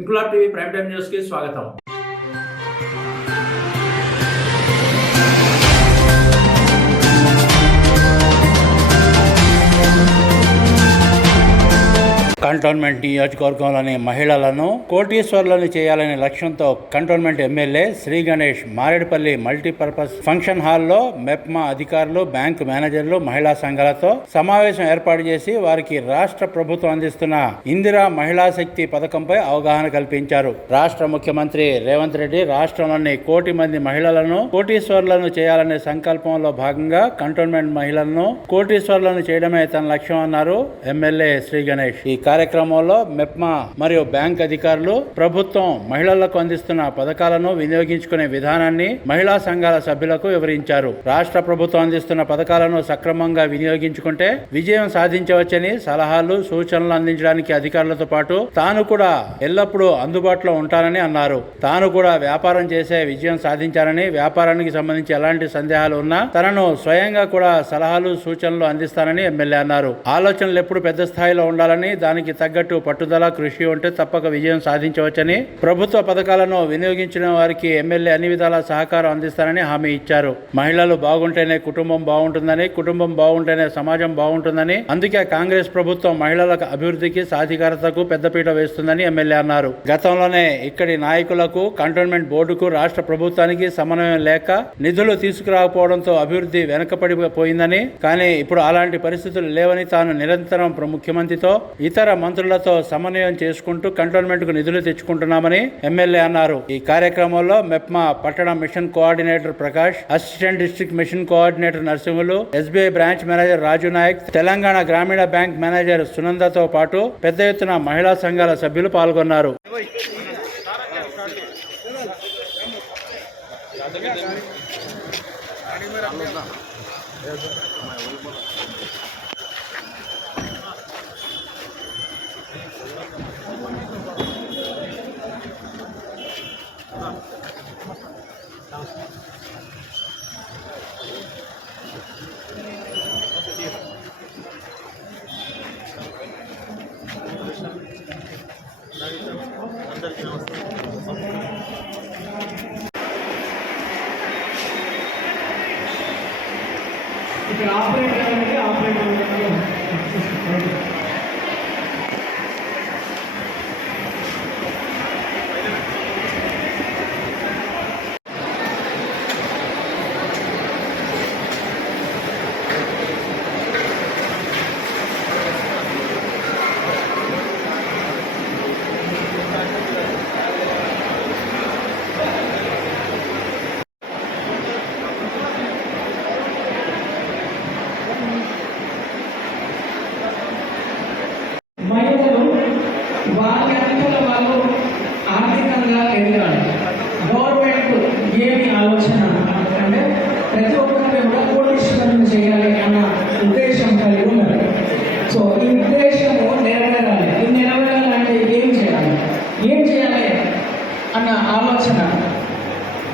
Inquilab TV prime time news కి స్వాగతం. Cantonment నియోజకవర్గంలోని మహిళలను కోటీశ్వర్లను చేయాలనే లక్ష్యంతో cantonment MLA Shri Ganesh Marredpally multipurpose function హాల్లో మెప్మా అధికారులు, బ్యాంకు మేనేజర్లు, మహిళా సంఘాలతో సమావేశం ఏర్పాటు చేసి వారికి రాష్ట్ర ప్రభుత్వం అందిస్తున్న ఇందిరా మహిళా శక్తి పథకంపై అవగాహన కల్పించారు. రాష్ట్ర ముఖ్యమంత్రి రేవంత్ రెడ్డి రాష్ట్రంలోని 1 కోటి మంది మహిళలను కోటీశ్వర్లను చేయాలనే సంకల్పంలో భాగంగా కంటోన్మెంట్ మహిళలను కోటీశ్వర్లను చేయడమే తన లక్ష్యం అన్నారు ఎమ్మెల్యే శ్రీ గణేష్. ఈ కార్యక్రమంలో మెప్మా మరియు బ్యాంక్ అధికారులు ప్రభుత్వం మహిళలకు అందిస్తున్న పథకాలను వినియోగించుకునే విధానాన్ని మహిళా సంఘాల సభ్యులకు వివరించారు. రాష్ట్ర ప్రభుత్వం అందిస్తున్న పథకాలను సక్రమంగా వినియోగించుకుంటే విజయం సాధించవచ్చని సలహాలు, సూచనలు అందించడానికి అధికారులతో పాటు తాను కూడా ఎల్లప్పుడూ అందుబాటులో ఉంటానని అన్నారు. తాను కూడా వ్యాపారం చేసే విజయం సాధించారని, వ్యాపారానికి సంబంధించి ఎలాంటి సందేహాలు ఉన్నా తనను స్వయంగా కూడా సలహాలు, సూచనలు అందిస్తానని ఎమ్మెల్యే అన్నారు. ఆలోచనలు ఎప్పుడు పెద్ద స్థాయిలో ఉండాలని, దానికి తగ్గట్టు పట్టుదల, కృషి ఉంటే తప్పక విజయం సాధించవచ్చని, ప్రభుత్వ పథకాలను వినియోగించిన వారికి ఎమ్మెల్యే అన్ని విధాల సహకారం అందిస్తానని హామీ ఇచ్చారు. మహిళలు బాగుంటేనే కుటుంబం బాగుంటుందని, కుటుంబం బాగుంటేనే సమాజం బాగుంటుందని, అందుకే కాంగ్రెస్ ప్రభుత్వం మహిళల అభివృద్ధికి, సాధికారతకు పెద్దపీట వేస్తుందని ఎమ్మెల్యే అన్నారు. గతంలోనే ఇక్కడి నాయకులకు, కంటోన్మెంట్ బోర్డుకు, రాష్ట్ర ప్రభుత్వానికి సమన్వయం లేక నిధులు తీసుకురాకపోవడంతో అభివృద్ధి వెనకపడిపోయిందని, కానీ ఇప్పుడు అలాంటి పరిస్థితులు లేవని, తాను నిరంతరం ముఖ్యమంత్రితో, ఇతర మంత్రులతో సమన్వయం చేసుకుంటూ కంటోన్మెంట్ కు నిధులు తెచ్చుకుంటున్నామని ఎమ్మెల్యే అన్నారు. ఈ కార్యక్రమంలో మెప్మా పట్టణ mission coordinator Prakash, assistant district mission coordinator Narasimhulu, SBI branch manager Raju Naik, Telangana Grameena bank manager సునందతో పాటు పెద్ద ఎత్తున మహిళా సంఘాల సభ్యులు పాల్గొన్నారు. ఇక్కడ ఆపరేటర్ అనేది ఆపరేటర్ మహిళలు వాళ్ళ అంతల వాళ్ళు ఆర్థికంగా ఎదగాలి. గవర్నమెంట్ ఏమి ఆలోచన అంటే ప్రతి ఒక్కరిని కూడా కోటీశ్వరులను చేయాలి అన్న ఉద్దేశం కలిగి ఉన్నారు. సో ఈ ఉద్దేశము నెరవేరాలి. ఇది నెరవేరాలంటే ఏం చేయాలి అన్న ఆలోచన.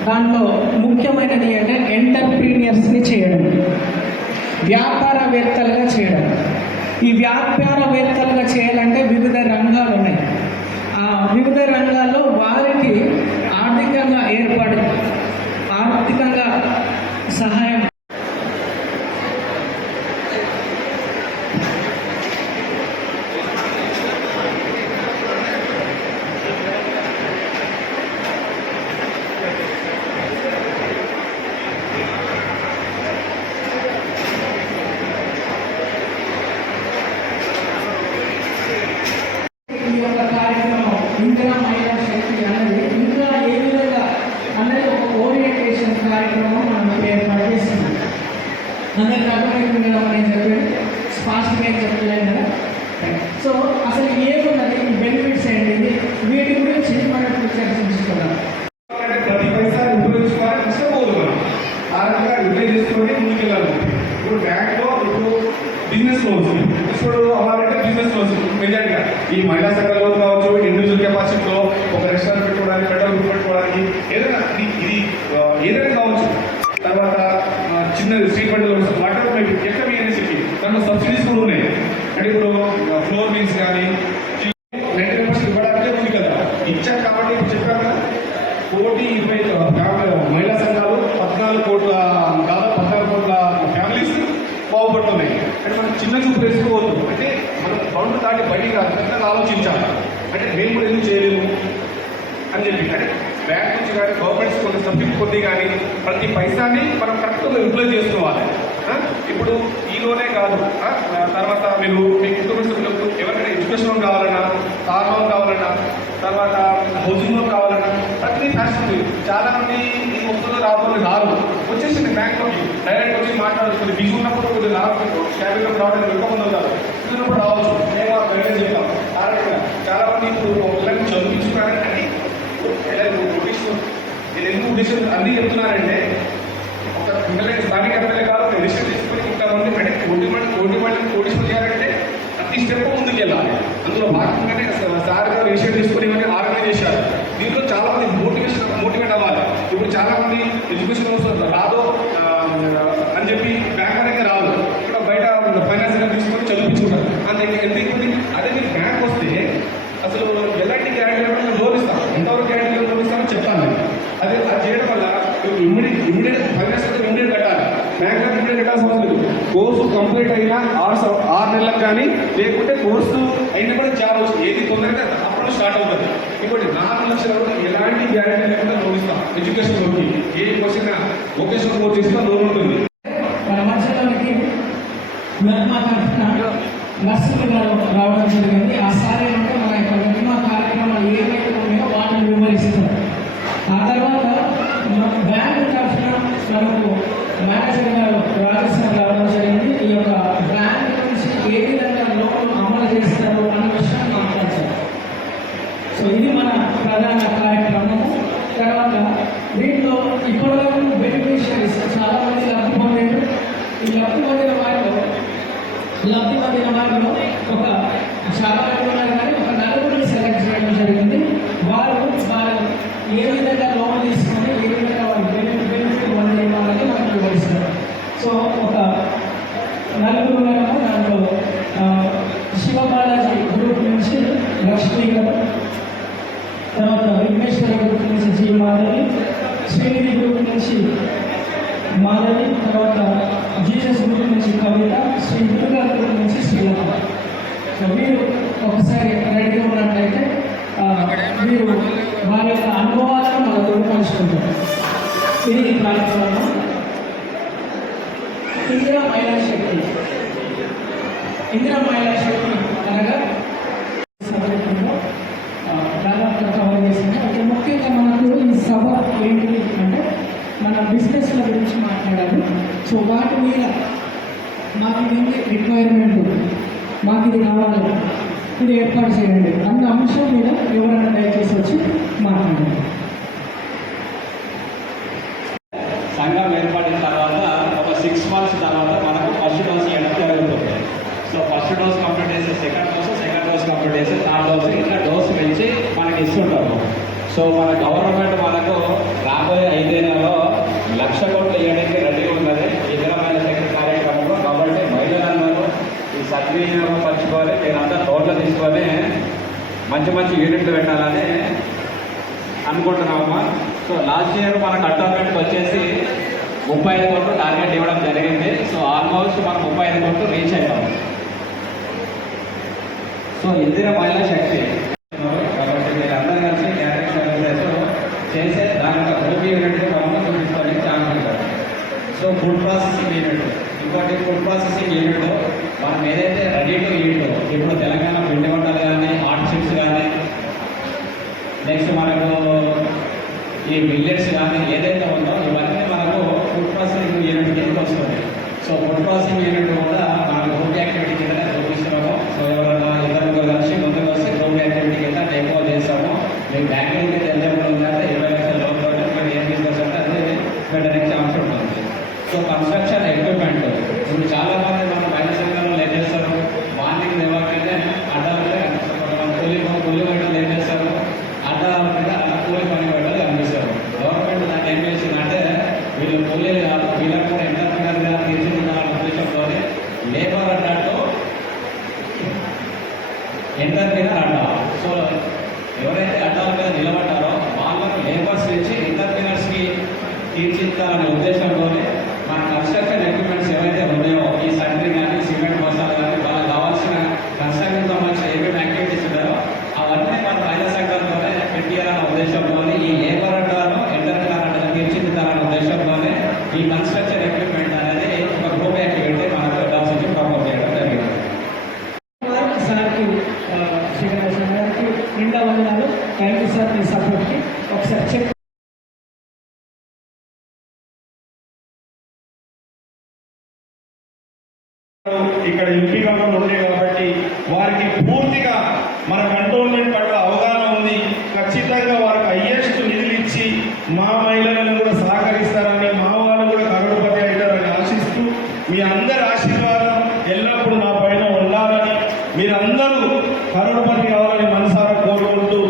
దాంట్లో ముఖ్యమైనది అంటే ఎంటర్ప్రీనియర్స్ని చేయడం, వ్యాపారవేత్తలుగా చేయడం. ఈ వ్యాపారవేత్తలుగా చేయాలంటే వివిధ రంగాలు ఉన్నాయి. ఆ వివిధ రంగాల్లో వారికి ఆర్థికంగా సహాయం ఇందిరా మహిళా శక్తి అనేది ఇంకా ఏ విధంగా అనేది ఒక ఓరియంటేషన్ కార్యక్రమం మనం ఏర్పాటు చేస్తున్నాం. అందరికి అర్థమవుతుందని చెప్పి స్పాస్ట్గా చెప్పలేదు కదా. సో అసలు ఏమున్నది, బెనిఫిట్స్ ఏంటి, వీటి గురించి మనం చర్చించుకున్నాం. ప్రతి పైసా ఉపయోగించుకోవాలి, కష్టపోదు మనం ఆ రకంగా రిప్లై చేసుకొని ముందుకెళ్ళాలి. ఇప్పుడు బ్యాంక్లో ఇప్పుడు బిజినెస్ లోన్స్ ఇప్పుడు అవ్వాలంటే బిజినెస్ లోన్స్ మెజారిటీగా ఈ మహిళా సంఘాల్లో కావచ్చు, ఇండివిజువల్ కెపాసిటీలో ఒక రెస్టారెంట్ పెట్టుకోవడానికి, పెట్రోల్ పెట్టుకోవడానికి వాటికి ఏదైనా ఇది ఏదైనా కావచ్చు. తర్వాత చిన్నది స్ట్రీట్ బండ్లు వాటర్ ఎక్కవి అనేసి దాంట్లో సబ్సిడీస్ కూడా ఉన్నాయి. అంటే ఇప్పుడు ఫ్లోర్ మీల్స్ కానీ 90% ఇవ్వడానికే ఉంది కదా, ఇచ్చారు కాబట్టి ఇప్పుడు చెప్పారు కదా 120 మహిళా సంఘాలు 14 కోట్ల దాదాపు 14 కోట్ల ఫ్యామిలీస్ బాగుపడుతున్నాయి. అంటే మనం చిన్న చూపు వేసుకోవద్దు, అంటే మనం బౌండరీ దాటి బయటికి పెద్దగా ఆలోచించాలి. అంటే మేము కూడా ఎందుకు చేయలేము అని చెప్పి, అంటే బ్యాంక్ నుంచి కానీ గవర్నమెంట్స్ కొన్ని సబ్సిడీ కొద్ది కానీ ప్రతి పైసాని మనం కరెక్ట్గా యూటిలైజ్ చేసుకోవాలి. ఇప్పుడు ఈ లోనే కాదు, తర్వాత మీరు మీ కుటుంబ సభ్యులకు ఎవరికైనా ఎడ్యుకేషన్ లోన్ కావాలన్నా, కార్ లోన్ కావాలన్నా, తర్వాత హౌసింగ్ లోన్ కావాలన్నా ప్రతి ఫ్యాషన్ చాలా మంది ఈ ఒక్కరు రారు, వచ్చేసింది బ్యాంక్లోకి డైరెక్ట్ వచ్చి మాట్లాడుతుంది. బిజీ ఉన్నప్పుడు కొద్దిగా రావచ్చు, క్యాబినెట్ రావడానికి ఎక్కువ మంది అవుతారు, బిజీ ఉన్నప్పుడు రావచ్చు. మేము గైడెన్స్ చెప్తాం. చాలా మంది ఇప్పుడు పిల్లల్ని చదివించుకున్నారంటే నేను ఎందుకు ఉద్దేశం అన్నీ చెప్తున్నానంటే, ఒక పిల్లలకి స్థానిక ఎమ్మెల్యే కాదు రిజిస్టర్ తీసుకొని ఇంతమంది అంటే కోటీశ్వరం చేయాలంటే ప్రతి స్టెప్ ముందుకు వెళ్ళాలి. అందులో భాగంగానే సార్ గారు రిజిస్టర్ తీసుకొని ఇవన్నీ ఆర్గనైజ్ చేశారు. దీంట్లో చాలా మంది మోటివేట్ అవ్వాలి. ఇప్పుడు చాలా మంది ఎడ్యుకేషన్ రాదో అని చెప్పి బ్యాంక్ అనేది రాదు, ఇక్కడ బయట ఫైనాన్స్ తీసుకొని చదివించుకుంటారు. ఎందుకు అదే మీరు బ్యాంక్ వస్తే అసలు ఎలాంటి గ్యారెంటీ లోన్ ఇస్తాం, ఎంతవరకు గ్యారెంటీ లోన్ ఇస్తామో చెప్తాను. అది చేయడం వల్ల ఇమీడియట్ ఫైనాన్స్ ఇమీడియట్ కట్టాలి, బ్యాంక్ ఇమీడియట్ కట్టాల్సిన అవసరం లేదు. కోర్సు కంప్లీట్ అయినా 6 నెలలకు కానీ, లేకుంటే కోర్సు అయినా కూడా జాబ్ వస్తుంది. ఏది తొందరగా అప్పుడు స్టార్ట్ అవుతుంది. ఇంకోటి 4 లక్షల వరకు ఎలాంటి గ్యారెంటీ లేకుండా లోన్ ఇస్తాం. ఎడ్యుకేషన్ లోన్కి ఏ క్వశ్చన్ వొకేషనల్ కోర్స్ ఇస్తున్నా లోన్ ఉంటుంది. మన మధ్యలోనికి మెప్మా తరఫున నర్సులు రావడం జరిగింది. ఆ సార్ ఏంటంటే మన యొక్క మెప్మా కార్యక్రమాలు ఏవైతే ఉన్నాయో వాటిని వివరిస్తారు. ఆ తర్వాత బ్యాంకు తరఫున మనకు మేనేజర్ గారు రాజస్థాన్ రావడం జరిగింది. ఈ యొక్క బ్యాంక్ నుంచి ఏ విధంగా లోన్ అమలు చేస్తారు అన్న విషయాన్ని మాట్లాడతారు. సో ఇది మన ప్రధాన కార్యక్రమము. తర్వాత దీంట్లో ఇప్పటివరకు బెనిఫిషియరీస్ చాలా మంది లబ్ధి పొందారు. ఈ లబ్ధి పొందిన వారిలో ఒక చాలా మంది ఉన్నారు, కానీ ఒక 4 సెలెక్ట్ చేయడం జరిగింది. వారు ఏ విధంగా లోన్ తీసుకొని ఏ విధంగా వారు బెనిఫిట్ పొందే వాళ్ళని మనం వివరిస్తారు. సో ఒక 4 ఉన్నాము. దాంట్లో శివబాలాజీ గ్రూప్ నుంచి లక్ష్మీ గారు, తర్వాత విఘ్నేశ్వర గ్రూప్ నుంచి జీ మాధవి, శ్రీనిధి గ్రూప్ నుంచి మాధవి, తర్వాత జీసస్ గ్రూప్ నుంచి కవిత, శ్రీ దుర్గా గ్రూప్ నుంచి శ్రీలత. సో మీరు ఒకసారి రెడీగా ఉన్నట్లయితే మీరు వారి యొక్క అనుభవాలను మనతో పంచుకుంటారు. ఇది కార్యక్రమం ఇందిరా మహిళా శక్తి. ఇందిరా మహిళా శక్తి అనగా సభలో దాదాపు కవర్ చేసింది. అయితే ముఖ్యంగా మనకు ఈ సభ ఏంటి అంటే మన బిజినెస్ల గురించి మాట్లాడాలి. సో వాటి మీద మాకు ఇది రిక్వైర్మెంట్, మాకు ఇది కావాలి, ఇది ఏర్పాటు చేయండి అన్న అంశం మీద ఎవరైనా దయచేసి వచ్చి మాట్లాడండి. సంఘం ఏర్పడిన తర్వాత ఒక 6 months తర్వాత మనకు ఫస్ట్ డోస్ ఇవ్వడం జరుగుతుంది. సో ఫస్ట్ డోస్ కంప్లీట్ చేసి సెకండ్ డోస్ కంప్లీట్ చేసి థర్డ్ డోస్ ఇట్లా డోస్ పెంచి మనకి ఇస్తుంటారు. సో మన గవర్నమెంట్ మనకు రాబోయే 5 ఏళ్లలో 1,00,000 కోట్లు ఇవ్వడానికి రెడీ ఉన్నది ఇందిరా మహిళా శక్తి కార్యక్రమంలో. కాబట్టి మహిళలందరూ ఈ సద్వినియోగం పంచుకొని మీరంతా లోన్లు తీసుకొని మంచి యూనిట్లు పెట్టాలని అనుకుంటున్నామమ్మా. సో లాస్ట్ ఇయర్ మన కంటోన్మెంట్కి వచ్చేసి 35 కోట్లు టార్గెట్ ఇవ్వడం జరిగింది. సో ఆల్మోస్ట్ మనం 35 కోట్లు రీచ్ అయ్యాము. సో ఇందిరా మహిళా శక్తి కాబట్టి మీరు అందరూ కలిసి క్యాటరింగ్ సర్వీసెస్ చేసే దాంట్లో గ్రూప్ యూనిట్ మనం చూపించుకోవడానికి ఛాన్స్ ఉంటుంది. సో ఫుడ్ ప్రాసెసింగ్ యూనిట్, ఇంకోటి ఫుడ్ ప్రాసెసింగ్ యూనిట్ మనం ఏదైతే రెడీ టు ఈట్, ఇప్పుడు తెలంగాణ పిండి వంటలు కానీ హాట్ చిప్స్ కానీ, నెక్స్ట్ మనకు ఈ మిల్లెట్స్ కానీ ఏదైతే ఉందో ఇవన్నీ మనకు ఫుడ్ ప్రాసెసింగ్ యూనిట్ కిందకి వస్తుంది. సో ఫుడ్ ప్రాసెసింగ్ యూనిట్ కూడా మనం గ్రూప్ యాక్టివిటీ కింద చూపిస్తున్నాము. సో ఎవరైనా ఇద్దరు కలిసి ముందుకు వస్తే గ్రూప్ యాక్టివిటీ కింద ఎక్కువ చేస్తాము. మీకు బ్యాంక్ అయితే ఎలిజిబుల్ ఉందంటే 20 లక్షల లోన్లో మీరు ఏం తీసుకొస్తే అది పెట్టడానికి ఛాన్స్ ఉంటుంది. సో కన్స్ట్రక్షన్ ఎక్విప్మెంట్ ఇప్పుడు చాలామంది మనం బయట సంఘంలో ఏం చేస్తారు, మార్నింగ్ లేవగానే అడ్డాల మీద కూలి బయటలు ఏం చేస్తారు, అడ్డాల మీద కూలి పని బయటలు కనిపిస్తారు. ఈ కన్స్ట్రక్షన్ ఎక్విప్మెంట్ అనేది ఒక గ్రూప్ యాక్టివిటీ మనకు డాక్స్ నుంచి ప్రమోట్ చేయడం జరిగింది. సార్కి శ్రీకృష్ణ గారికి నిండా వందనాలు. థ్యాంక్ యూ సార్ మీ సపోర్ట్కి. ఒకసారి చెక్ ఇక్కడ ఎంపీగా ఉండే కాబట్టి వారికి పూర్తిగా మన కంటోన్మెంట్ పట్ల అవగాహన ఉంది. ఖచ్చితంగా వారికి హైయెస్ట్ నిధులు ఇచ్చి మా మహిళలను కూడా సహకరిస్తారని, మా వాళ్ళు కూడా కరోడుపతి అవుతారని ఆశిస్తూ మీ అందరి ఆశీర్వాదం ఎల్లప్పుడూ నా పైన ఉండాలని, మీరందరూ కరోడుపతి కావాలని మనసారా కోరుకుంటూ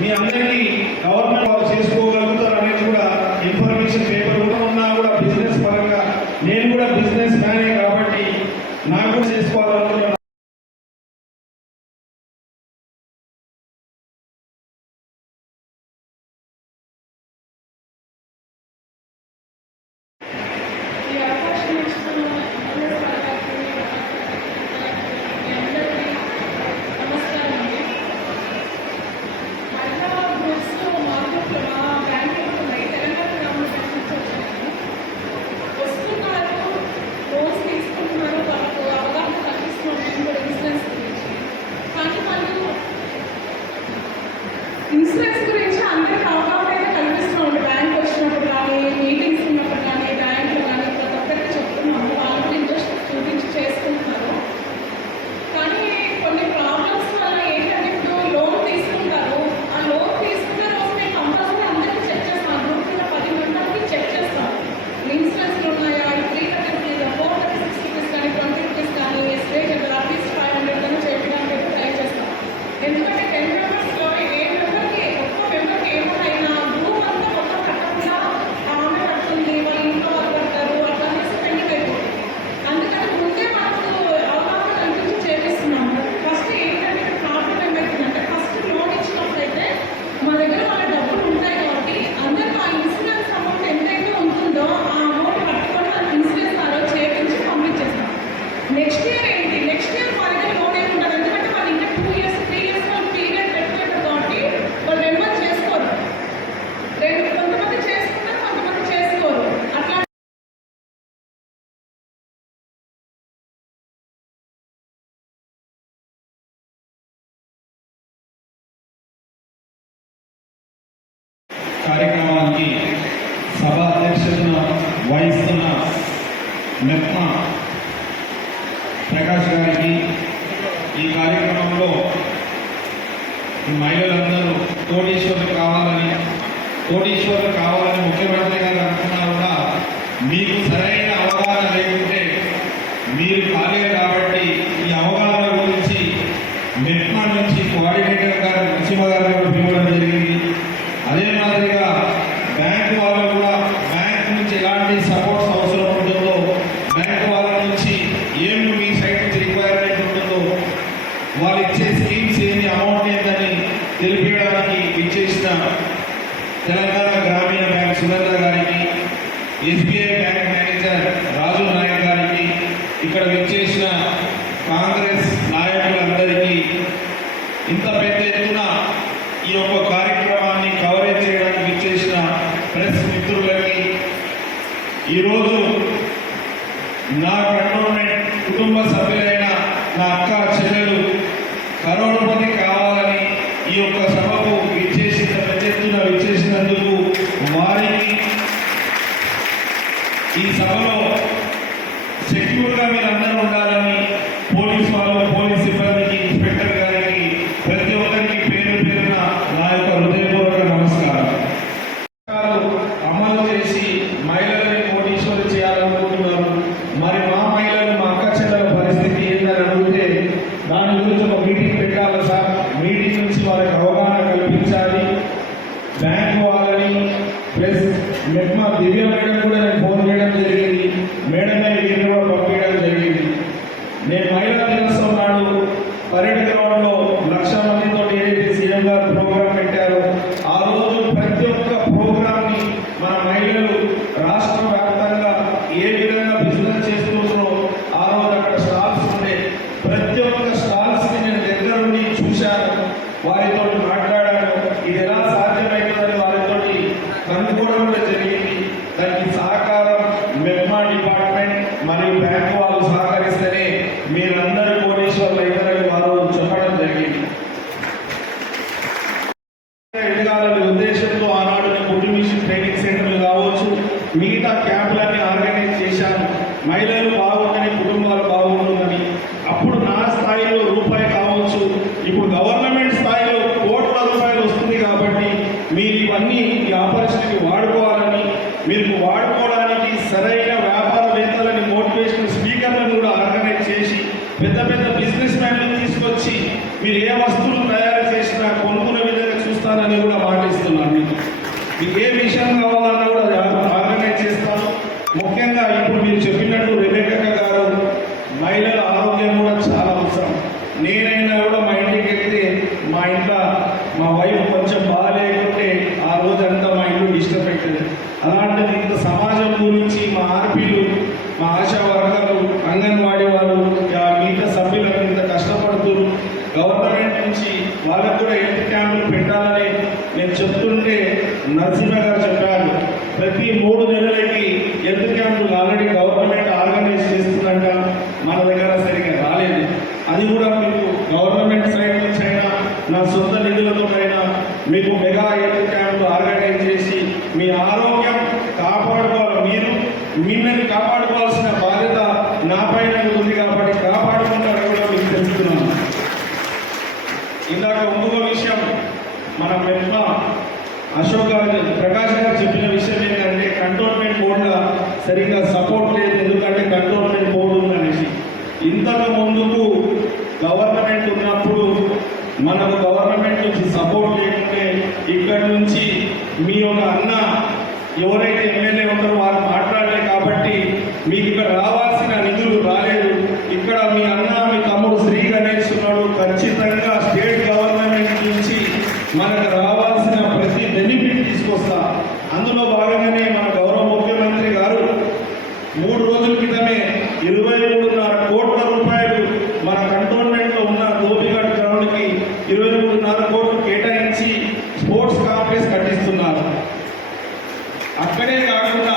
మీ అందరికీ గవర్నమెంట్ వాళ్ళు చేసుకోగలుగుతారు అనేది కూడా ఇన్ఫర్మేషన్ పేపర్ కూడా ఉన్నా కూడా బిజినెస్ పరంగా నేను కూడా బిజినెస్ మ్యానే కాబట్టి నాకు చేసుకోవాలనుకున్నాను. ఇన్సూరెన్స్ గురించి అందరికీ అవగాహన అయితే కల్పిస్తున్నాం. బ్యాంక్ వచ్చినప్పుడు కానీ, మీటింగ్స్ ఉన్నప్పుడు కానీ, బ్యాంకులు కానీ ప్రతి ఒక్కరికి చెప్తున్నాము. వాళ్ళు కూడా ఇంట్రెస్ట్ చూపించి చేసుకుంటున్నారు. కానీ కొన్ని ప్రాబ్లమ్స్ వల్ల ఏంటంటే ఇప్పుడు లోన్ తీసుకుంటారు. ఆ లోన్ తీసుకునే రోజు మేము కంపల్సరీ అందరికీ చెక్ చేస్తాం. గ్రూప్ కింద 10 మెంబర్కి చెక్ చేస్తాం. ఇన్సూరెన్స్లు ఉన్నాయా, 330 రూపీస్, 436 రూపీస్ కానీ, 20 రూపీస్ కానీ, ఎస్బీఐ కదా అట్లీస్ట్ 500 కానీ చేయడానికి ట్రై చేస్తాం. ఎందుకంటే 10 మెంబర్స్లో నెక్స్ట్ ఇయర్ ఏంటి, నెక్స్ట్ ఇయర్ మా దగ్గర లోన్ ఏమి ఉండదు. ఎందుకంటే వాళ్ళు ఇంకా 2 years 3 years పీరియడ్ పెట్టుకుంటారు కాబట్టి వాళ్ళు రెన్యువల్ చేసుకోరు. కొంతమంది చేసుకుంటారు, కొంతమంది చేసుకోరు. అట్లా కార్యక్రమానికి సభ అధ్యక్షతన వహిస్తున్న మెప్మా ప్రకాష్ గారికి, ఈ కార్యక్రమంలో మహిళలందరూ కోటీశ్వరులు కావాలని ముఖ్యమంత్రి గారు అనుకున్నా కూడా మీకు సరైన అవగాహన లేకుంటే మీరు కాలేదు కాబట్టి ఈ అవగాహన గురించి మెప్మా నుంచి కోఆర్డినేటర్ గారు నరసింహ గారు పిలవడం జరిగింది. అదే మాదిరిగా బ్యాంకు వాళ్ళు కూడా బ్యాంక్ నుంచి ఎలాంటి సపోర్ట్స్ అవసరం ఉంటుందో, బ్యాంకు వాళ్ళ నుంచి ఏమి మీ సైడ్ నుంచి రిక్వైర్మెంట్ ఉంటుందో, వాళ్ళు ఇచ్చే స్కీమ్స్ ఏమి, అమౌంట్ ఏంటని తెలిపేయడానికి ఇచ్చేసిన తెలంగాణ గ్రామీణ బ్యాంక్ సురేంద్ర గారికి, SBI bank manager Raju Naik గారికి, ఇక్కడ విచ్చేసిన కాంగ్రెస్ నాయకులందరికీ, ఇంత పెద్ద ఎత్తున ఈ యొక్క కార్యక్రమాన్ని కవరేజ్ చేయడానికి విచ్చేసిన ప్రెస్ మిత్రులకి, ఈరోజు నా కంటోన్మెంట్ కుటుంబ సభ్యులైన నా అక్క చెల్లెలు కరోడుపతి కావాలని ఈ యొక్క సభకు పెద్ద ఎత్తున విచ్చేసినందుకు వారికి, ఈ సభలో సెక్యూర్గా మీరందరూ ఉండాలని పోలీస్ వాళ్ళు, పోలీస్ సిబ్బందికి, ఇన్స్పెక్టర్ గారికి, ప్రతి ఒక్కరికి పేరు పేరున నా యొక్క హృదయపూర్వక నమస్కారం. అమలు చేసి మహిళలని కోటీశ్వరులు చేయాలనుకుంటున్నారు. మరి మా మహిళలు, మా అక్క చెల్లెల పరిస్థితి ఏందని అడిగితే దాని గురించి ఒక మీటింగ్ పెట్టాలి సార్. మీటింగ్ నుంచి వాళ్ళకి అవగాహన కల్పించాలి. బ్యాంకు వాళ్ళని ప్లస్ మెప్మా దివ్య మేడం కూడా నేను ఫోన్ చేయడం జరిగింది. మేడమే వీరిని కూడా పంపించడం జరిగింది. నేను మహిళా దినోత్సవం నాడు పర్యటన గ్రౌండ్లో 1,00,000 మందితో ఏదైతే సీఎం గారు ప్రోగ్రాం పెట్టారో, ఆ రోజు ప్రతి ఒక్క ప్రోగ్రామ్ని మన మహిళలు రాష్ట్ర వ్యాప్తంగా ఏ విధంగా బిజినెస్ చేస్తున్నారో ఆ రోజు అక్కడ స్టాల్స్ ఉండే ప్రతి ఒక్క స్టాల్స్ని నేను దగ్గరుండి చూశాను, వారితో మాట్లాడాను. ఇది ఎలా సాధ్యమవుతుందని వారితో కనుక్కోవడం కూడా జరిగింది. ఎదగాలనే ఉద్దేశంతో ఆనాడు నేను కుట్టు మిషన్ ట్రైనింగ్ సెంటర్లు కావచ్చు, మిగతా క్యాంపులన్నీ ఆర్గనైజ్ చేశాను. మహిళలు బాగుందని, కుటుంబాలు బాగుంటుందని. అప్పుడు నా స్థాయిలో రూపాయి కావచ్చు, ఇప్పుడు గవర్నమెంట్ స్థాయిలో కోట్ల రూపాయలు వస్తుంది. కాబట్టి మీరు ఇవన్నీ ఈ ఆపర్చునిటీ వాడుకోవాలని, మీరు వాడుకోవడానికి సరైన వ్యాపారవేత్తలని, మోటివేషనల్ స్పీకర్లను కూడా ఆర్గనైజ్ చేసి పెద్ద పెద్ద బిజినెస్ మ్యాన్లను తీసుకొచ్చి మీరు ఏ వస్తువులు తయారు చేసినా కొనుక్కునే విధంగా చూస్తానని కూడా మాటిస్తున్నాను. మీకు ఏ విషయం కావాలన్నా కూడా ఆర్గనైజ్ చేస్తాను. ముఖ్యంగా ఇప్పుడు మీరు చెప్పినట్టు రెబెక్క గారు, మహిళల ఆరోగ్యం కూడా చాలా అవసరం. నేనైనా కూడా మా ఇంటికి వెళ్తే మా ఇంట్లో మా వైఫ్ కొంచెం బాగాలేకుంటే ఆ రోజంతా మా ఇల్లు డిస్టర్బ్ అవుతుంది. అలాంటిది ఇంత సమాజం గురించి మా ఆర్పీలు, మా ఆశా వర్కర్లు, అంగన్వాడీ వారు, మిగతా సభ్యులకు ఇంత కష్టపడుతూ గవర్నమెంట్ నుంచి వాళ్ళకు కూడా హెల్త్ క్యాంపులు పెట్టాలని నేను చెప్తుంటే నరసింహ గారు చెప్పారు. ప్రతి 3 నెలలకి హెల్త్ క్యాంపులు ఆల్రెడీ గవర్నమెంట్ ఆర్గనైజ్ చేస్తుందంట. మన దగ్గర సరిగ్గా రాలేదు. అది కూడా మీకు గవర్నమెంట్ సైడ్ నుంచి అయినా, నా సొంత నిధులతోనైనా మీకు మెగా హెల్త్ క్యాంపులు ఆర్గనైజ్ చేసి మీ ఆరోగ్యం కాపాడుకోవాలి. మీరు మిమ్మల్ని కాపాడుకోవాల్సిన బాధ్యత నా పైన ఉంది. కాబట్టి కాపాడుకుంటారని కూడా మీకు తెలుస్తున్నాను. ఇందాక ఇంకొక విషయం, మన మెట్మ అశోక్ గారు, ప్రకాష్ గారు చెప్పిన విషయం ఏంటంటే కంటోన్మెంట్ బోర్డులో సరిగ్గా సపోర్ట్ లేదు. ఎందుకంటే కంటోన్మెంట్ బోర్డు ఉందనేసి. ఇంతకు ముందుకు గవర్నమెంట్ ఉన్నప్పుడు మనకు గవర్నమెంట్ నుంచి సపోర్ట్ లేకుంటే ఇక్కడి నుంచి మీ యొక్క అన్న ఎవరైతే ఎమ్మెల్యే ఉంటారో వారు మాట్లాడలే. కాబట్టి మీకు ఇక్కడ రావాల్సిన నిధులు రాలేదు. ఇక్కడ మీ అన్న, మీ తమ్ముడు శ్రీ గణేష్ ఉన్నాడు. ఖచ్చితంగా స్టేట్ గవర్నమెంట్ నుంచి మనకు రావాల్సిన ప్రతి బెనిఫిట్ తీసుకొస్తా. అందులో భాగంగానే మన గౌరవ ముఖ్యమంత్రి గారు 3 రోజుల క్రితమే 23.5 కోట్ల రూపాయలు మన కంటోన్మెంట్లో ఉన్న గోపిఘాట్ గ్రౌండ్కి 23.5 కోట్లు కేటాయించి స్పోర్ట్స్ కాంప్లెక్స్ కట్టిస్తున్నారు. అక్కడే కాకుండా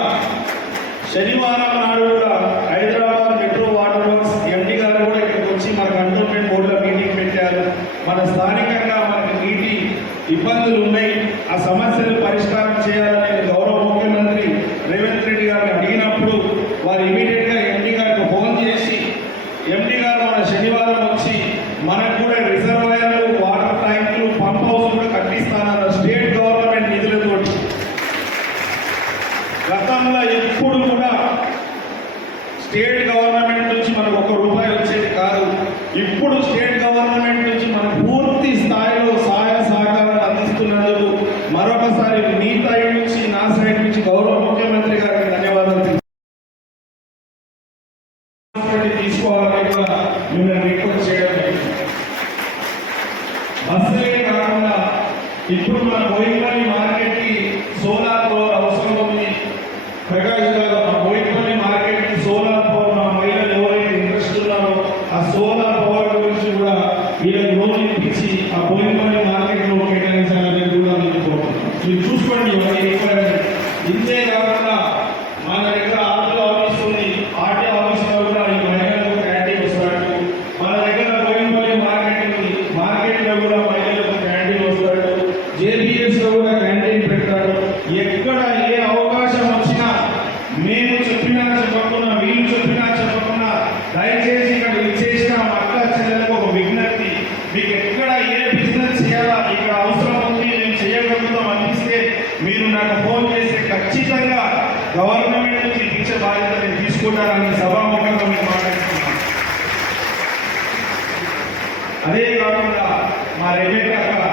శనివారం నాడు కూడా హైదరాబాద్ మెట్రో వాటర్ వర్క్స్ ఎండి గారు కూడా ఇక్కడికి వచ్చి మన కంటోన్మెంట్ బోర్డులో మీటింగ్ పెట్టారు. మన స్థానికంగా మనకి నీటి ఇబ్బందులు ఉన్నాయి, ఆ సమస్యలు పరిష్కారం చేయాలని గౌరవ ముఖ్యమంత్రి రేవంత్ రెడ్డి గారిని అడిగినప్పుడు వారు ఇమీడియట్గా ఎండి గారికి ఫోన్ చేసి, ఎండి గారు మన శనివారం వచ్చి మనకు కూడా రిజర్వాయర్లు, వాటర్ ట్యాంకులు, పంప్ హౌస్ కూడా కట్టిస్తానన్నారు స్టేట్ గవర్నమెంట్ నిధులతోటి. గతంలో ఎప్పుడు కూడా స్టేట్ గవర్నమెంట్ నుంచి మనకు 1 రూపాయి వచ్చేది కాదు. ఇప్పుడు స్టేట్ గవర్నమెంట్ నుంచి మనకు పూర్తి స్థాయిలో సహాయ సహకారాలు అందిస్తున్నందుకు మరొకసారి మీ సైడ్ నుంచి, నా సైడ్ నుంచి గౌరవ ముఖ్యమంత్రి గారికి ధన్యవాదాలు తీసుకోవాలని కూడా మిమ్మల్ని రిక్వెస్ట్ చేయడం. బస్సులే కాకుండా ఇప్పుడు మన బోయినపల్లి మార్కెట్కి సోలార్ పవర్ అవసరం ఉంది. ప్రకాష్ గారు, మా బోయినపల్లి మార్కెట్కి సోలార్ పవర్ మా మహిళలు ఎవరైతే ఇంట్రెస్ట్ ఉన్నారో ఆ సోలార్ పవర్ గురించి కూడా వీళ్ళకి లోన్ ఇప్పించి ఆ బోయినపల్లి మార్కెట్లో కేటాయించాలని కూడా మీకు కోరుతున్నాను. మీరు చూసుకోండి ఇవన్నీ రిక్వైర్మెంట్. ఇంతే కాకుండా మన దగ్గర ఆర్టీ ఆఫీస్ ఉంది. ఆర్టీ ఆఫీస్లో కూడా ఈ మహిళలకు క్యాంటీన్ వస్తాడు. మన దగ్గర బోయినపల్లి మార్కెట్ ఉంది. మార్కెట్లో కూడా మహిళలకు క్యాంటీన్ వస్తాడు. జేబీఎస్లో కూడా క్యాంటీన్ పెడతాడు. ఎక్కడ ఏ అవకాశం వచ్చినా మేము చెప్పినా చెప్పకుండా, వీళ్ళు చెప్పినా చెప్పకుండా, దయచేసి ఇక్కడ ఇచ్చేసిన మా అక్క చెల్లెలకు ఒక విజ్ఞప్తి. మీకు ఎక్కడ ఏ బిజినెస్ చేయాలా, ఇక్కడ అవసరం ఉంది, మేము చేయగలుగుతాం అనిపిస్తే మీరు నాకు ఫోన్ చేస్తే ఖచ్చితంగా గవర్నమెంట్ నుంచి ఇచ్చే బాధ్యత నేను తీసుకుంటానని సభాముఖంగా మేము మాట్లాడుతున్నాం. అదే కాకుండా మా రెబెక్క అక్క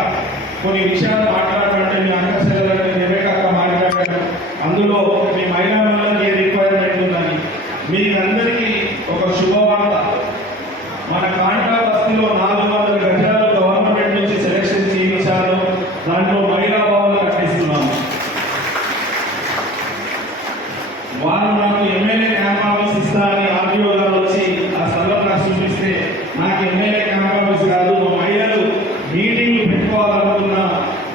కొన్ని విషయాలు మాట్లాడాలంటే మీ అక్క చెల్లెలని రెబెక్క అక్క మాట్లాడారు. అందులో మీ మహిళా వాళ్ళకి ఏ రిక్వైర్మెంట్ ఉందని మీకు అందరికీ ఒక శుభవార్త. మన కాంటా బస్తీలో 400 గజాలు గవర్నమెంట్ నుంచి సెలెక్షన్ చేయించారు. దాంట్లో మహిళా భవన్లు కట్టిస్తున్నాము. వారు నాకు ఎమ్మెల్యే క్యాంప్ ఆఫీస్ ఇస్తారని ఆర్టీఓ గారు వచ్చి ఆ స్థలం నాకు చూపిస్తే నాకు ఎమ్మెల్యే క్యాంప్ ఆఫీస్ కాదు, మా మహిళలు మీటింగ్లు పెట్టుకోవాలనుకున్నా,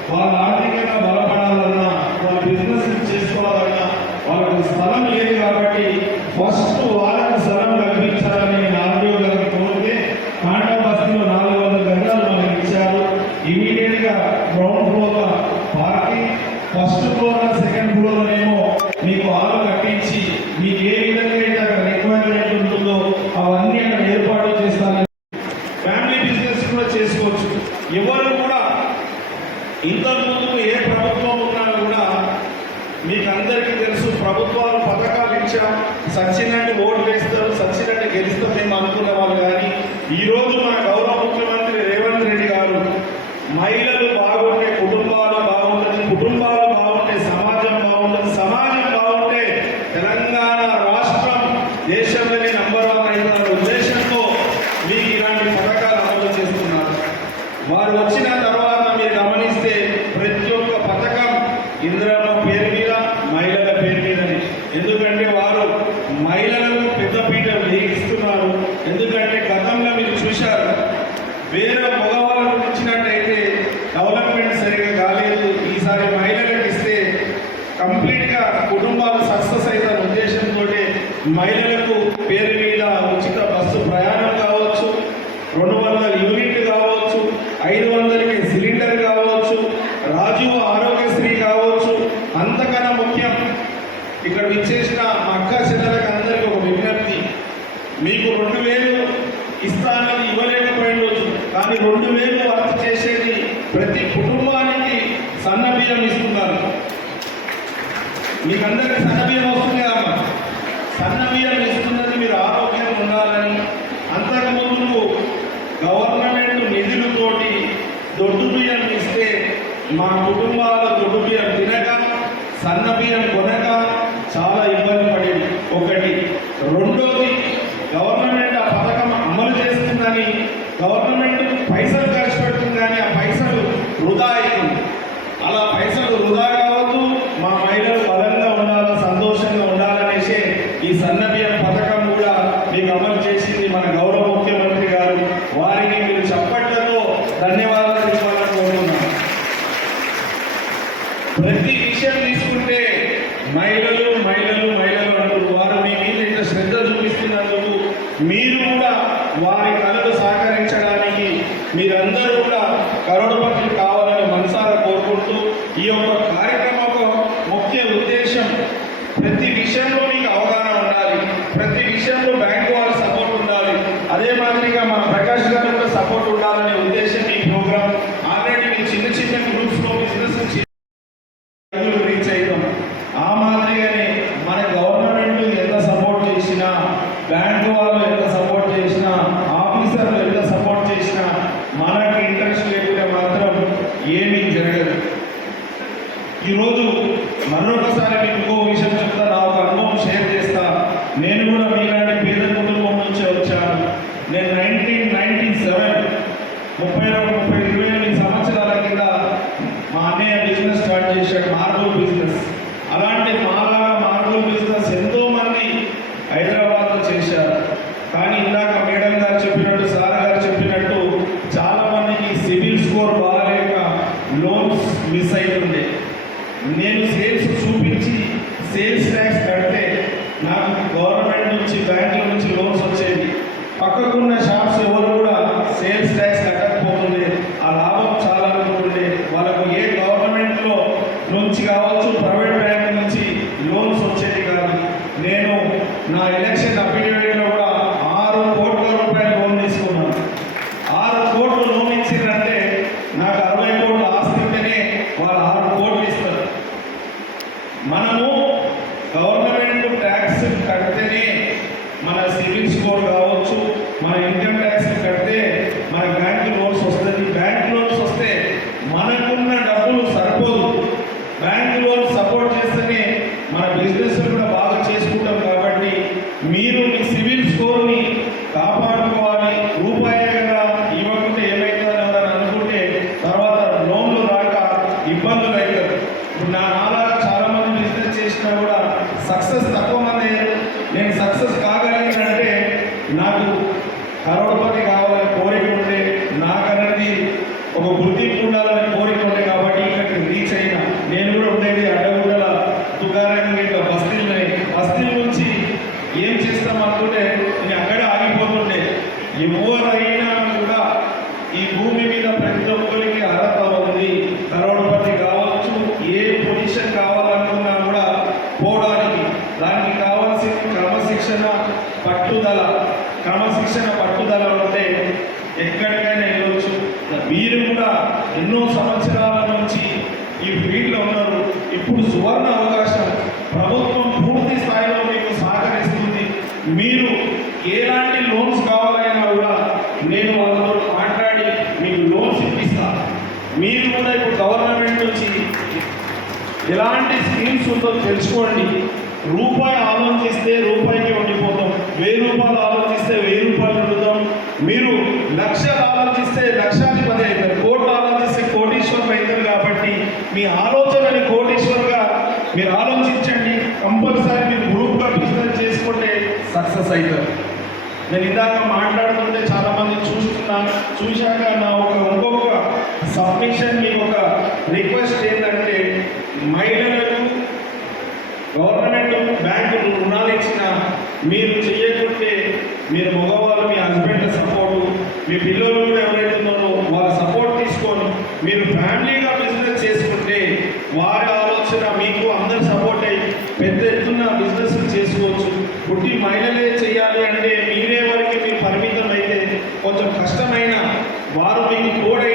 వాళ్ళ ఆర్థికంగా బలపడాలన్నా, వాళ్ళ బిజినెస్ చేసుకోవాలన్నా వాళ్ళకి స్థలం లేదు. కాబట్టి ఫస్ట్ వాళ్ళకి స్థలం కల్పించాలని నేను ఆర్టీఓ గారికి కోరితే కాంటా బస్తీలో 400 గజాలు మనకి ఇచ్చారు. ఇమీడియట్గా గ్రౌండ్ ఫ్లోర్గా ప్రభుత్వాలు పథకాలు ఇచ్చాం, సచ్చినట్టు ఓటు వేస్తారు, సచ్చినట్టు గెలుస్తాం మేము అనుకునే వాళ్ళు. కానీ ఈరోజు మన గౌరవ ముఖ్యమంత్రి రేవంత్ రెడ్డి గారు మహిళలు బాగుంటే కుటుంబాలు బాగుంటుంది, కుటుంబాలు బాగుంటే సమాజం బాగుంటుంది, సమాజం బాగుంటే తెలంగాణ రాష్ట్రం దేశంలోనే నంబర్ 1 అయిన ఉద్దేశంతో మీకు ఇలాంటి పథకాలు అమలు చేస్తున్నారు. వారు వచ్చిన తర్వాత మీరు గమనిస్తే ప్రతి ఒక్క పథకం ఇందిరమ్మ పేరు మీద, మహిళల పేరు మీదని. ఎందుకంటే వారు మహిళలకు పెద్దపీట వేయిస్తున్నారు. ఎందుకంటే గతంలో మీరు చూశారు, వేరే మగవాళ్ళకు ఇచ్చినట్టయితే డెవలప్మెంట్ సరిగా కాలేదు. ఈసారి మహిళలకు ఇస్తే కంప్లీట్గా కుటుంబాలు సక్సెస్ అవుతారు ఉద్దేశంతో మహిళలకు పేరు మీద ఉచిత బస్సు ప్రయాణం కావచ్చు, 200 యూనిట్ కావచ్చు, 500కి సిలిండర్ కావచ్చు, రాజీవ్ ఆరోగ్యశ్రీ కావచ్చు. అంతకన్నా ముఖ్యం, ఇక్కడ విచ్చేసిన మా అక్క చెల్లెలకు అందరికీ ఒక విజ్ఞప్తి, మీకు 2000 ఇస్తానని ఇవ్వలేకపోయిండొచ్చు, కానీ 2000 వర్క్ చేసేది ప్రతి కుటుంబానికి సన్న బియ్యం ఇస్తున్నారు. మీకు అందరికీ సన్న బియ్యం వస్తుంది కదమ్మా. సన్న బియ్యం ఇస్తున్నది మీరు ఆరోగ్యం ఉండాలని. అంతకుముందు గవర్నమెంట్ నిధులతోటి దొడ్డు బియ్యం ఇస్తే మా కుటుంబాలు దొడ్డు బియ్యం తినక, సన్న బియ్యం కొనక చాలా ఇబ్బంది పడేది. ఒకటి. రెండోది, గవర్నమెంట్ ఆ పథకం అమలు చేస్తుందని గవర్నమెంట్ పైసలు ఖర్చు పెడుతుంది, కానీ ఆ పైసలు వృధా అవుతుంది. అలా పైసలు వృధా కావద్దు, మా మహిళలు బలంగా ఉండాలి, సంతోషంగా ఉండాలనేసే ఈ సన్న బియ్యం పథకం కూడా మీకు అమలు చేసింది మన గౌరవ ముఖ్యమంత్రి గారు. వారికి మీరు చప్పట్లతో ధన్యవాదాలు చెప్పాలని కోరుతున్నాను. ప్రతి విషయం తీసుకుంటే మహిళలు మహిళలు మహిళలు అంటారు. వారు మీ మీద ఇంత శ్రద్ధ చూపిస్తున్నందుకు మీరు కూడా వారి కళలు సహకరించడానికి మీరందరూ కూడా కరోడపతులు కావాలని మనసారా కోరుకుంటూ, ఈ యొక్క కార్యక్రమం యొక్క ముఖ్య ఉద్దేశం ప్రతి విషయంలో మీకు అవగాహన ఉండాలి, ప్రతి విషయంలో బ్యాంకు వాళ్ళ సపోర్ట్ ఉండాలి, అదే మాదిరిగా మన ప్రకాష్ గారు కూడా సపోర్ట్ ఉండాలనే ఉద్దేశం ఈ ప్రోగ్రామ్. ఆల్రెడీ మీ చిన్న చిన్న గ్రూప్స్లో బిజినెస్ రీచ్ అవుతాం. ఆ మాదిరిగానే మన గవర్నమెంట్ ఎంత సపోర్ట్ చేసినా, బ్యాంకు వాళ్ళు ఎంత సపోర్ట్ చేసినా, ఆఫీసర్లు ఎంత సపోర్ట్ చేసినా మనకి ఇంట్రెస్ట్ లేకుంటే మాత్రం ఏమీ జరగదు. ఈరోజు మరొకసారి మీకు ఇంకో విషయం చెప్తా, నా ఒక అనుభవం షేర్ చేస్తా. నేను కూడా మీలాంటి పేద కుటుంబం నుంచి వచ్చాను. నేను 1997 28 సంవత్సరాల కింద మా అన్నయ్య బిజినెస్ స్టార్ట్ చేశాడు, మార్బుల్ బిజినెస్. అలాంటి మాలాగా మార్బుల్ బిజినెస్ ఎంతో మంది హైదరాబాద్లో చేశారు. కానీ ఇందాక మేడం గారు చెప్పినట్టు, సార్ గారు చెప్పినట్టు చాలా మందికి సిబిల్ స్కోర్ బాగాలేక లోన్స్ మిస్ అవుతుండే. నేను సేల్స్ చూపించి సేల్స్ ట్యాక్స్ కడితే నాకు గవర్నమెంట్ నుంచి, బ్యాంకుల నుంచి లోన్స్ వచ్చేది. పక్కకున్న షాప్స్ ఎవరు కూడా సేల్స్ ట్యాక్స్ కట్టకపోతుండే, ఆ లాభం చాలా ఉంటుండే. వాళ్ళకు ఏ గవర్నమెంట్లో నుంచి కావచ్చు, ప్రైవేట్ బ్యాంక్ నుంచి లోన్స్ వచ్చేది కాదు. నేను నా ఎలక్షన్ అఫిడవిట్లో కూడా 6 కోట్ల రూపాయలు లోన్ తీసుకున్నాను. 6 కోట్లు లోన్ ఇచ్చిందంటే నాకు 60 కోట్ల ఆస్తి ఉంటేనే వాళ్ళు 6 కోట్లు ఇస్తారు. మనము గవర్నమెంట్ ట్యాక్స్ కడితేనే మన సివిల్ స్కోర్ కావచ్చు, మన ఇన్కమ్ ట్యాక్స్ కడితే మన బ్యాంక్ లోన్స్ వస్తుంది. బ్యాంక్ లోన్స్ వస్తే మనకున్న డబ్బులు సరిపోదు. బ్యాంక్ లోన్స్ సపోర్ట్ చేస్తేనే మన బిజినెస్ కూడా బాగా చేసుకుంటాం. కాబట్టి మీరు మీ సివిల్ స్కోర్ని కాపాడుకోవాలి. రూపాయి కదా ఇవ్వకుంటే ఏమైతుందని ఎవరైనా అనుకుంటే తర్వాత లోన్లు రాక ఇబ్బందులు అవుతారు. ఇప్పుడు నా నాలాగా చాలా మంది బిజినెస్ చేసినా కూడా సక్సెస్ తక్కువ మంది అయ్యారు. నేను సక్సెస్ కాగలిగినంటే నాకు కరోడపతి కావాలని కోరిక ఉంటే, నాకన్నది ఒక గుర్తింపు ఉండాలని కోరిక ఉండే కాబట్టి ఇక్కడికి రీచ్ అయినా. నేను కూడా ఉండేది అడ్డగుడ్డల దుకాణం ఇంకా బస్తీల నుంచి ఏం చేస్తాం అనుకుంటే నేను అక్కడే ఆగిపోతుండే. ఎవరైనా కూడా ఈ భూమి మీద ప్రతి ఒక్కరికి అర్హత ఉంది. కరోడపతి కావచ్చు, ఏ పొజిషన్ కావాలనుకున్నా కూడా పోవడానికి దానికి కావాల్సిన క్రమశిక్షణ, పట్టుదల ఉంటే ఎక్కడికైనా వెళ్ళవచ్చు. మీరు కూడా ఎన్నో సంవత్సరాల నుంచి ఈ ఫీల్డ్లో ఉన్నారు. ఇప్పుడు సువర్ణ అవకాశం. ప్రభుత్వం పూర్తి స్థాయిలో మీకు సహకరిస్తుంది. మీరు ఎలాంటి లోన్స్ కావాలైనా కూడా నేను వాళ్ళతో మాట్లాడి మీకు లోన్స్ ఇప్పిస్తాను. మీరు కూడా ఇప్పుడు గవర్నమెంట్ నుంచి ఎలాంటి స్కీమ్స్ ఉందో తెలుసుకోండి. రూపాయి ఆలోచిస్తే రూపాయికి ఉండిపోతాం, 1000 రూపాయలు ఆలోచిస్తే 1000 రూపాయలు ఉండుతాం. మీరు లక్షలు ఆలోచిస్తే లక్షాధిపతి అవుతారు, కోట్లు ఆలోచిస్తే కోటీశ్వరులు అవుతారు. కాబట్టి మీ ఆలోచనని కోటీశ్వరుగా మీరు ఆలోచించండి. కంపల్సరీ మీరు గ్రూప్గా బిజినెస్ చేసుకుంటే సక్సెస్ అవుతారు. నేను ఇందాక మాట్లాడుతుంటే చాలామంది చూశాక నా ఇంకొక సబ్మిషన్ మీకు ఒక రిక్వెస్ట్ ఏంటంటే, మహిళలకు గవర్నమెంట్ బ్యాంకు రుణాలు ఇచ్చిన మీరు చెయ్యకుంటే మీరు మగవాళ్ళు మీ హస్బెండ్ సపోర్టు, మీ పిల్లలు కూడా ఎవరైతే ఉన్నారో వాళ్ళ సపోర్ట్ తీసుకొని మీరు ఫ్యామిలీగా బిజినెస్ చేసుకుంటే వారి ఆలోచన మీకు అందరు సపోర్ట్ అయ్యి పెద్ద ఎత్తున బిజినెస్ చేసుకోవచ్చు. పుట్టి మహిళలే చేయాలి అంటే మీరే వరకు మీరు పరిమితం అయితే కొంచెం కష్టమైన వారు మీకు తోడై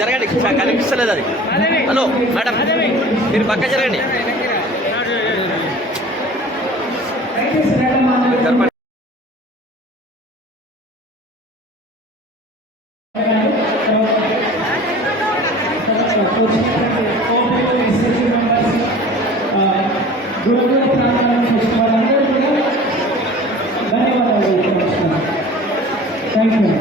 జరగండి, కనిపిస్తలేదు అది. హలో మేడం, మీరు పక్క జరగండి. Thank you.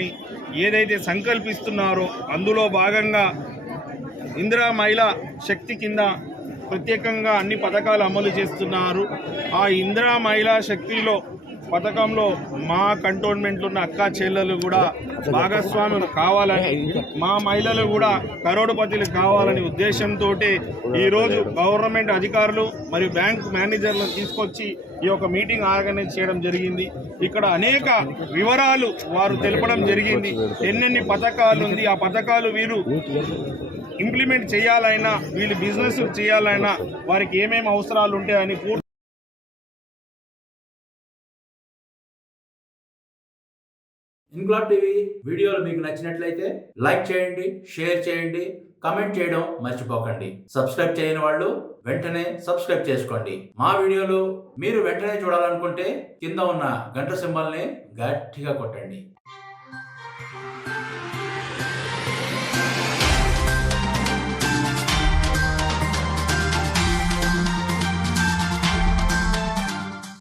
ని ఏదైతే సంకల్పిస్తున్నారో అందులో భాగంగా ఇందిరా మహిళా శక్తి కింద ప్రత్యేకంగా అన్ని పథకాలు అమలు చేస్తున్నారు. ఆ ఇందిరా మహిళా శక్తిలో పథకంలో మా కంటోన్మెంట్లో ఉన్న అక్కా చెల్లెలు కూడా భాగస్వామ్యం కావాలని, మా మహిళలు కూడా కరోడుపతిలు కావాలని ఉద్దేశంతో ఈరోజు గవర్నమెంట్ అధికారులు మరియు బ్యాంక్ మేనేజర్లను తీసుకొచ్చి ఈ యొక్క మీటింగ్ ఆర్గనైజ్ చేయడం జరిగింది. ఇక్కడ అనేక వివరాలు వారు తెలపడం జరిగింది. ఎన్నెన్ని పథకాలు ఉంది, ఆ పథకాలు వీరు ఇంప్లిమెంట్ చేయాలైనా, వీళ్ళు బిజినెస్ చేయాలైనా వారికి ఏమేమి అవసరాలు ఉంటాయని పూర్తి ఇన్క్లాబ్ టీవీ వీడియోలు మీకు నచ్చినట్లయితే లైక్ చేయండి, షేర్ చేయండి, కమెంట్ చేయడం మర్చిపోకండి. సబ్స్క్రైబ్ చేయని వాళ్ళు వెంటనే సబ్స్క్రైబ్ చేసుకోండి. మా వీడియోలు మీరు వెంటనే చూడాలనుకుంటే కింద ఉన్న గంట సింబల్ని గట్టిగా కొట్టండి.